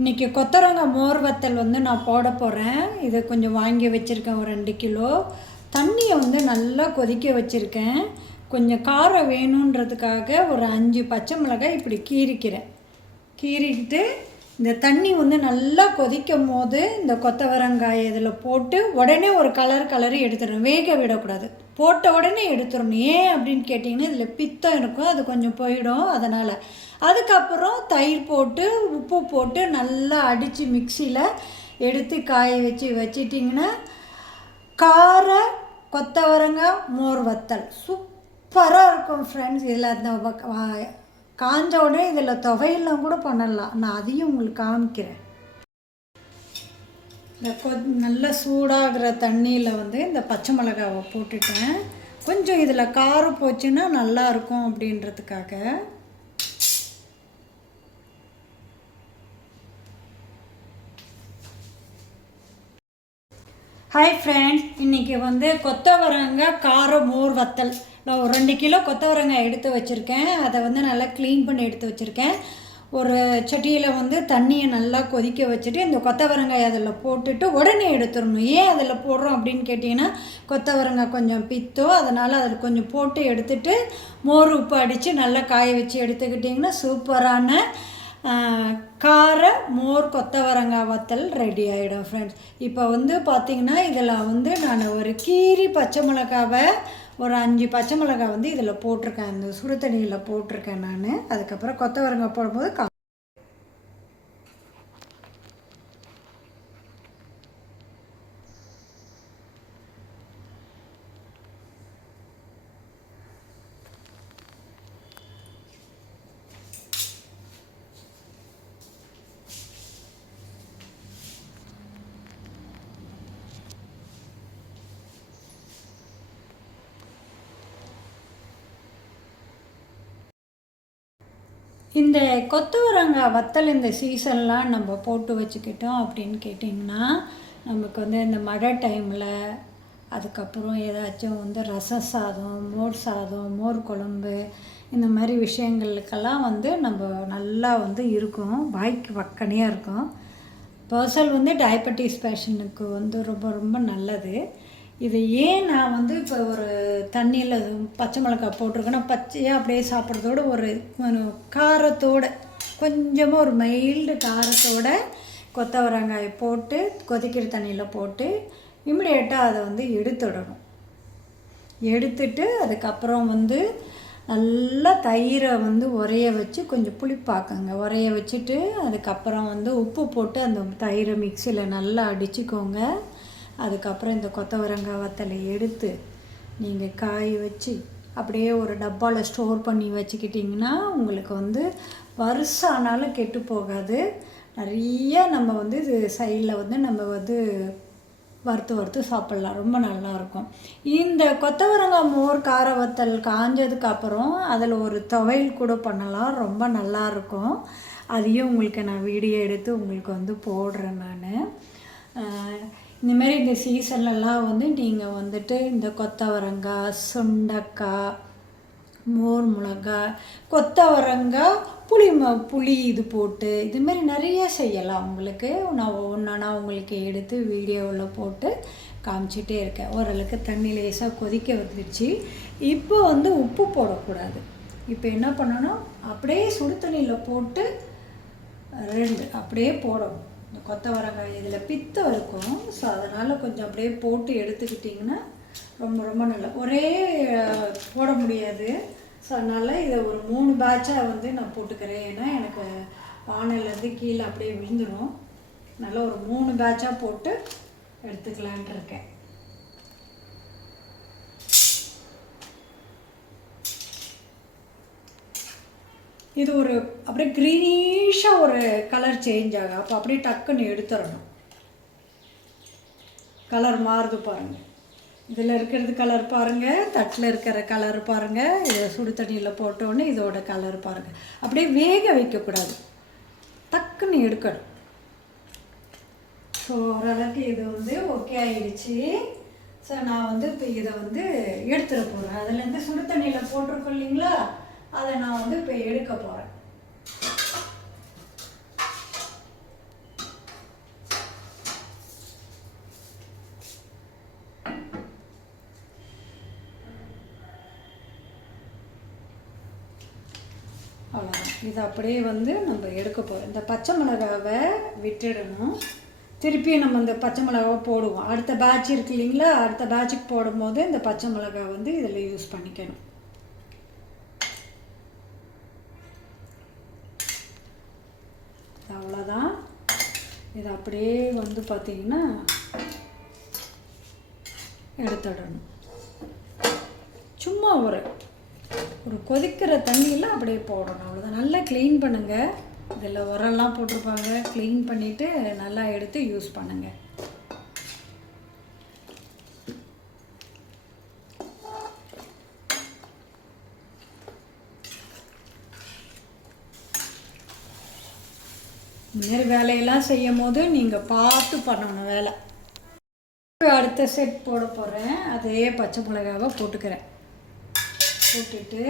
இன்றைக்கி கொத்தவரங்காய் மோர் வத்தல் வந்து நான் போட போகிறேன். இது கொஞ்சம் வாங்கி வச்சுருக்கேன், ஒரு 2 கிலோ. தண்ணியை வந்து நல்லா கொதிக்க வச்சுருக்கேன். கொஞ்சம் காரம் வேணுன்றதுக்காக ஒரு 5 பச்சை மிளகாய் இப்படி கீறிக்கிட்டு இந்த தண்ணி வந்து நல்லா கொதிக்கும் போது இந்த கொத்தவரங்காய் இதில் போட்டு உடனே ஒரு கலரி எடுத்துடணும். வேக விடக்கூடாது, போட்ட உடனே எடுத்துடணும். ஏன் அப்படின்னு கேட்டிங்கன்னா இதில் பித்தம் இருக்கும், அது கொஞ்சம் போயிடும். அதனால் அதுக்கப்புறம் தயிர் போட்டு உப்பு போட்டு நல்லா அடித்து மிக்சியில் எடுத்து காய வச்சிட்டிங்கன்னா கார கொத்தவரங்காய் மோர் வத்தல் சூப்பராக இருக்கும் ஃப்ரெண்ட்ஸ். இதில் அந்த காஞ்ச உடனே இதில் துவையெல்லாம் கூட பண்ணலாம். நான் அதையும் உங்களுக்கு காமிக்கிறேன். இந்த நல்லா சூடாகிற தண்ணியில் வந்து இந்த பச்சை மிளகாவை போட்டுட்டேன். கொஞ்சம் இதில் காரம் போச்சுன்னா நல்லாயிருக்கும் அப்படின்றதுக்காக. ஹாய் ஃப்ரெண்ட்ஸ், இன்றைக்கி வந்து கொத்தவரங்காய் கார மோர் வத்தல். நான் ஒரு 2 கிலோ கொத்தவரங்காய் எடுத்து வச்சுருக்கேன். அதை வந்து நல்லா க்ளீன் பண்ணி எடுத்து வச்சுருக்கேன். ஒரு சட்டியில் வந்து தண்ணியை நல்லா கொதிக்க வச்சுட்டு இந்த கொத்தவரங்காய் அதில் போட்டுட்டு உடனே எடுத்துடணும். ஏன் அதில் போடுறோம் அப்படின்னு கேட்டிங்கன்னா கொத்தவரங்காய் கொஞ்சம் பித்தோ, அதனால் அதில் கொஞ்சம் போட்டு எடுத்துகிட்டு மோர் உப்பு அடித்து நல்லா காய வச்சு எடுத்துக்கிட்டிங்கன்னா சூப்பரான கார மோர் கொத்தவரங்காய் வத்தல் ரெடி ஆகிடும் ஃப்ரெண்ட்ஸ். இப்போ வந்து பார்த்திங்கன்னா இதில் வந்து நான் ஒரு கீரி பச்சை மிளகாவை ஒரு 5 பச்சை மிளகாய் வந்து இதில் போட்டிருக்கேன். அந்த சுடு தண்ணியில் போட்டிருக்கேன் நான். அதுக்கப்புறம் கொத்தவரங்காய் போடும்போது இந்த கொத்தவரங்காய் வத்தல் இந்த சீசன்லாம் நம்ம போட்டு வச்சுக்கிட்டோம் அப்படின்னு கேட்டிங்கன்னா நமக்கு வந்து இந்த மழை டைமில், அதுக்கப்புறம் ஏதாச்சும் வந்து ரச சாதம், மோர் சாதம், மோர் குழம்பு, இந்த மாதிரி விஷயங்களுக்கெல்லாம் வந்து நம்ம நல்லா வந்து இருக்கும், வாய்க்கு வக்கனையாக இருக்கும். பர்சல் வந்து டயபெட்டிஸ் பேஷண்ட்டுக்கு வந்து ரொம்ப ரொம்ப நல்லது. இது ஏன் நான் வந்து இப்போ ஒரு தண்ணியில் பச்சை மிளகாய் போட்டிருக்கேன்னா பச்சையாக அப்படியே சாப்பிட்றதோட ஒரு காரத்தோடு, கொஞ்சமாக ஒரு மைல்டு காரத்தோட கொத்தவரங்காயை போட்டு கொதிக்கிற தண்ணியில் போட்டு இமிடியேட்டாக அதை வந்து எடுத்துடணும். எடுத்துட்டு அதுக்கப்புறம் வந்து நல்லா தயிரை வந்து உரைய வச்சு கொஞ்சம் புளிப்பாக்குங்க. உரைய வச்சுட்டு அதுக்கப்புறம் வந்து உப்பு போட்டு அந்த தயிரை மிக்சியில் நல்லா அடிச்சுக்கோங்க. அதுக்கப்புறம் இந்த கொத்தவரங்காய் வத்தலை எடுத்து நீங்கள் காய வச்சு அப்படியே ஒரு டப்பாவில் ஸ்டோர் பண்ணி வச்சுக்கிட்டிங்கன்னா உங்களுக்கு வந்து வருஷம் ஆனாலும் கெட்டு போகாது. நிறைய நம்ம வந்து இது சைடில் வந்து நம்ம வந்து வறுத்து சாப்பிட்லாம், ரொம்ப நல்லாயிருக்கும். இந்த கொத்தவரங்காய் மோர் கார வத்தல் காஞ்சதுக்கப்புறம் அதில் ஒரு துவையல் கூட பண்ணலாம், ரொம்ப நல்லாயிருக்கும். அதையும் உங்களுக்கு நான் வீடியோ எடுத்து உங்களுக்கு வந்து போடுறேன் நான். இந்தமாரி இந்த சீசன்லலாம் வந்து நீங்கள் வந்துட்டு இந்த கொத்தவரங்காய், சுண்டக்காய், மோர் மிளகாய், கொத்தவரங்காய், புளி இது போட்டு இதுமாரி நிறைய செய்யலாம். உங்களுக்கு நான் ஒவ்வொன்றா உங்களுக்கு எடுத்து வீடியோவில் போட்டு காமிச்சிட்டே இருக்கேன். ஓரளவுக்கு தண்ணி லேசாக கொதிக்க வந்துடுச்சு. இப்போ வந்து உப்பு போடக்கூடாது. இப்போ என்ன பண்ணணும், அப்படியே சுடு தண்ணியில் போட்டு 2 அப்படியே போடணும். இந்த கொத்தவரங்காய் இதில் பித்தம் இருக்கும், ஸோ அதனால் கொஞ்சம் அப்படியே போட்டு எடுத்துக்கிட்டிங்கன்னா ரொம்ப ரொம்ப நல்லா. ஒரே போட முடியாது, ஸோ அதனால் இதை ஒரு 3 பேட்சாக வந்து நான் போட்டுக்கிறேன். ஏன்னா எனக்கு பானையிலேருந்து கீழே அப்படியே விழுந்துடும். நல்லா ஒரு 3 பேட்சாக போட்டு எடுத்துக்கலான்ட்டு இருக்கேன். இது ஒரு அப்படியே க்ரீனிஷாக ஒரு கலர் சேஞ்ச் ஆகும். அப்போ அப்படியே டக்குன்னு எடுத்துடணும். கலர் மாறுது பாருங்கள். இதில் இருக்கிறது கலர் பாருங்கள், தட்டில் இருக்கிற கலர் பாருங்கள், இதை சுடு தண்ணியில் போட்டோன்னே இதோட கலர் பாருங்கள். அப்படியே வேக வைக்கக்கூடாது, டக்குன்னு எடுக்கணும். ஸோ ஓரளவுக்கு இது வந்து ஓகே ஆகிடுச்சு. ஸோ நான் வந்து இப்போ இதை வந்து எடுத்துட போகிறேன். அதுலேருந்து சுடு தண்ணியில் போட்டிருக்கோம் இல்லைங்களா, அதை நான் வந்து இப்போ எடுக்க போகிறேன். இது அப்படியே வந்து நம்ம எடுக்க போகிறோம். இந்த பச்சை மிளகாவை விட்டுடணும். திருப்பி நம்ம இந்த பச்சை மிளகாவை போடுவோம். அடுத்த பேட்ச் இருக்கு இல்லைங்களா, அடுத்த பேட்சுக்கு போடும்போது இந்த பச்சை மிளகாய் வந்து இதில் யூஸ் பண்ணிக்கணும். அவ்வளோதான். இது அப்படியே வந்து பார்த்திங்கன்னா எடுத்துடணும். சும்மா ஒரு கொதிக்கிற தண்ணியில் அப்படியே போடணும். அவ்வளோதான். நல்லா க்ளீன் பண்ணுங்கள். இதில் உரம்லாம் போட்டிருப்பாங்க. க்ளீன் பண்ணிவிட்டு நல்லா எடுத்து யூஸ் பண்ணுங்கள். இந்த மாதிரி வேலையெல்லாம் செய்யும் போது நீங்கள் பார்த்து பண்ணணும் வேலை. அடுத்த செட் போட போகிறேன். அதே பச்சை மிளகாவை போட்டுக்கிறேன். போட்டுட்டு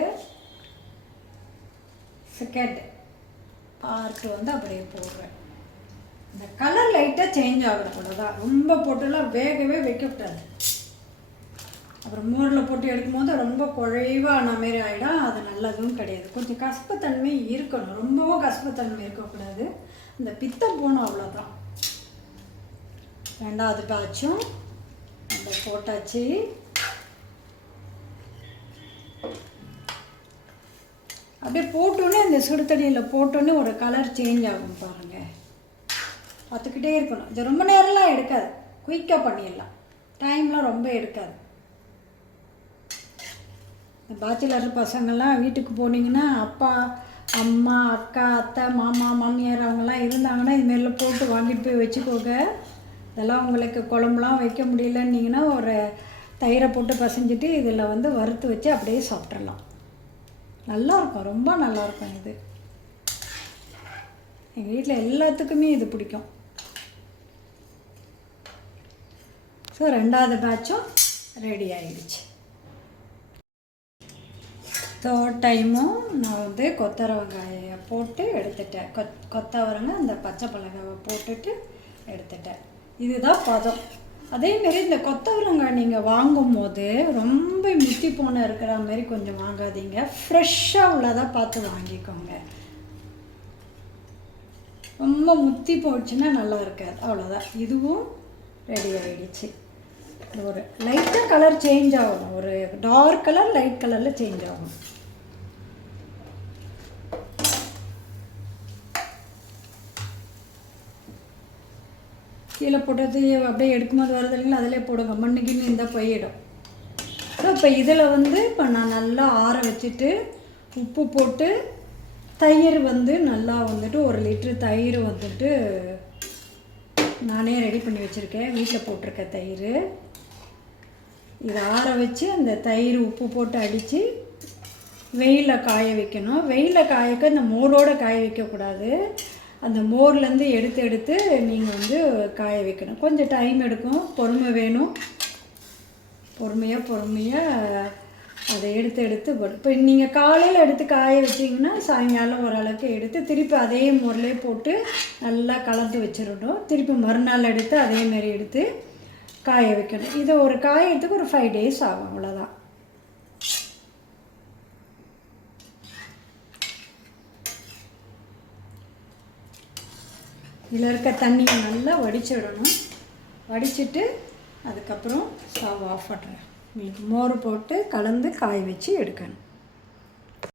செகண்ட் பார்த்து வந்து அப்படியே போடுறேன். இந்த கலர் லைட்டாக சேஞ்ச் ஆகக்கூடாதான். ரொம்ப போட்டுலாம் வேகவே வைக்கக்கூடாது. அப்புறம் மோரில் போட்டு எடுக்கும்போது ரொம்ப குழைவான மாரி ஆகிடும். அது நல்லதும் கிடையாது. கொஞ்சம் கசப்புத்தன்மை இருக்கணும். ரொம்பவும் கசப்புத்தன்மை இருக்கக்கூடாது. இந்த பித்தம் போகணும், அவ்வளோதான். ரெண்டாவது பேட்சும் நம்ம போட்டாச்சு. அப்படியே போட்டோன்னே இந்த சுடு தண்ணியில் போட்டோன்னே ஒரு கலர் சேஞ்ச் ஆகும் பாருங்கள். பார்த்துக்கிட்டே இருக்கணும். இது ரொம்ப நேரம்லாம் எடுக்காது. குயிக்காக பண்ணிடலாம். டைம்லாம் ரொம்ப எடுக்காது. இந்த பேச்சுலர் பசங்கள்லாம் வீட்டுக்கு போனீங்கன்னா அப்பா அம்மா அக்கா அத்தை மாமா மாமியார் அவங்கெல்லாம் இருந்தாங்கன்னா இதுமாரிலாம் போட்டு வாங்கிட்டு போய் வச்சுக்கோங்க. இதெல்லாம் உங்களுக்கு குழம்புலாம் வைக்க முடியலன்னீங்கன்னா ஒரு தயிரை போட்டு பசைஞ்சிட்டு இதில் வந்து வறுத்து வச்சு அப்படியே சாப்பிட்றலாம். நல்லாயிருக்கும். ரொம்ப நல்லாயிருக்கும். இது எங்கள் வீட்டில் எல்லாத்துக்குமே இது பிடிக்கும். ஸோ ரெண்டாவது பேட்சும் ரெடி ஆகிடுச்சு. தேர்ட் டைமும் நான் வந்து கொத்தவரங்காயை போட்டு எடுத்துட்டேன். கொத்தவரங்காய் அந்த பச்சை மிளகாவை போட்டுட்டு எடுத்துட்டேன். இதுதான் பதம். அதேமாரி இந்த கொத்தவரங்காய் நீங்கள் வாங்கும் போது ரொம்ப முத்தி போன இருக்கிற மாதிரி கொஞ்சம் வாங்காதீங்க. ஃப்ரெஷ்ஷாக உள்ளதாக பார்த்து வாங்கிக்கோங்க. ரொம்ப முத்தி போச்சுன்னா நல்லா இருக்காது. அவ்வளோதான். இதுவும் ரெடி ஆகிடுச்சு. ஒரு லைட்டாக கலர் சேஞ்ச் ஆகும். ஒரு டார்க் கலர் லைட் கலரில் சேஞ்ச் ஆகும். கீழே போட்டது அப்படியே எடுக்கும்போது வருது இல்லைங்களா, அதிலே போடுங்க. மண்ணுக்குன்னு இருந்தால் போயிடும். ஸோ இப்போ இதில் வந்து இப்போ நான் நல்லா ஆற வச்சுட்டு உப்பு போட்டு தயிர் வந்து நல்லா வந்துட்டு 1 லிட்ரு தயிர் வந்துட்டு நானே ரெடி பண்ணி வச்சுருக்கேன். வீட்டில் போட்டிருக்க தயிர். இதை ஆற வச்சு அந்த தயிர் உப்பு போட்டு அடித்து வெயிலில் காய வைக்கணும். வெயிலில் காயக்க இந்த மோரோடு காய வைக்கக்கூடாது. அந்த மோர்லேருந்து எடுத்து நீங்கள் வந்து காய வைக்கணும். கொஞ்சம் டைம் எடுக்கும். பொறுமை வேணும். பொறுமையாக அதை எடுத்து இப்போ நீங்கள் காலையில் எடுத்து காய வச்சிங்கன்னா சாயங்காலம் ஓரளவுக்கு எடுத்து திருப்பி அதே மோர்லேயே போட்டு நல்லா கலந்து வச்சிடணும். திருப்பி மறுநாள் எடுத்து அதேமாரி எடுத்து காய வைக்கணும். இது ஒரு காயத்துக்கு ஒரு 5 days ஆகும். அவ்வளோதான். இதில் இருக்க தண்ணியை நல்லா வடிச்சிடணும். வடிச்சிட்டு அதுக்கப்புறம் ஸ்டவ் ஆஃப் பண்ணுறேன். உங்களுக்கு மோர் போட்டு கலந்து காய வச்சு எடுக்கணும்.